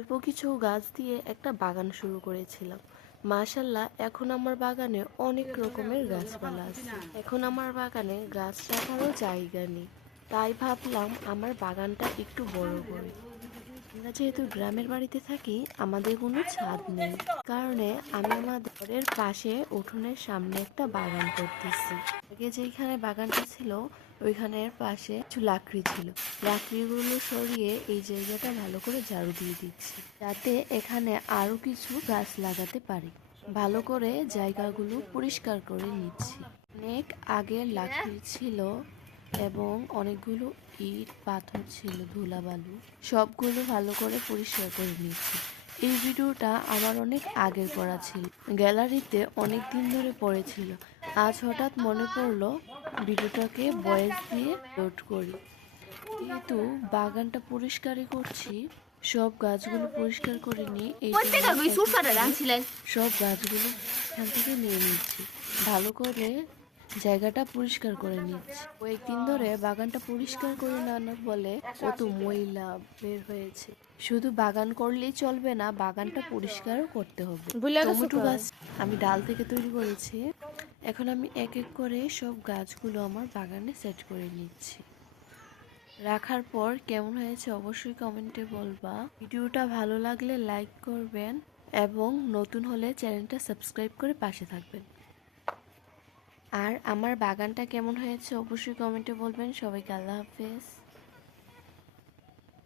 অল্প কিছু গাছ দিয়ে একটা বাগান শুরু করেছিলাম। মাশাল্লাহ, এখন আমার বাগানে অনেক রকমের গাছপালা আছে। এখন আমার বাগানে গাছ রাখারও জায়গা নেই, তাই ভাবলাম আমার বাগানটা একটু বড় করে। আমরা যেহেতু গ্রামের বাড়িতে থাকি, আমাদের কোনো ছাদ নেই, কারণে আমি আমাদের ঘরের পাশে উঠোনের সামনে একটা বাগান করতেছি। আগে যেখানে বাগানটা ছিল ওইখানের পাশে কিছু লাকড়ি ছিল। লাকড়িগুলো সরিয়ে এই জায়গাটা ভালো করে ঝাড়ু দিয়ে দিচ্ছি, যাতে এখানে আরো কিছু গাছ লাগাতে পারি। ভালো করে জায়গাগুলো পরিষ্কার করে নিচ্ছি। অনেক আগের লাকড়ি ছিল এবং অনেকগুলো ইট পাথর ছিল, ধুলাবালু, সবগুলো ভালো করে পরিষ্কার করে নিচ্ছি। এই ভিডিওটা আমার অনেক আগের করা ছিল, গ্যালারিতে অনেক দিন ধরে পড়েছিল। আজ হঠাৎ মনে পড়লো ভিডিওটাকে ভয়েস দিয়ে লোড করি। যেহেতু বাগানটা পরিষ্কারই করছি, সব গাছগুলো পরিষ্কার করে নিয়ে এই সব গাছগুলো এখান থেকে নিয়ে নিচ্ছি। ভালো করে জায়গাটা পরিষ্কার করে নিচ্ছি। কয়েকদিন ধরে বাগানটা পরিষ্কার করে নেওয়ার ফলে কত ময়লা বের হয়েছে। শুধু বাগান করলেই চলবে না, বাগানটা পরিষ্কারও করতে হবে। টমেটো গাছ আমি ডাল থেকে তৈরি করেছি। এখন আমি এক এক করে সব গাছগুলো আমার বাগানে সেট করে নিচ্ছি। রাখার পর কেমন হয়েছে অবশ্যই কমেন্টে বলবা। ভিডিওটা ভালো লাগলে লাইক করবেন এবং নতুন হলে চ্যানেলটা সাবস্ক্রাইব করে পাশে থাকবেন। আর আমার বাগানটা কেমন হয়েছে অবশ্যই কমেন্টে বলবেন। সবাইকে আল্লাহ হাফেজ।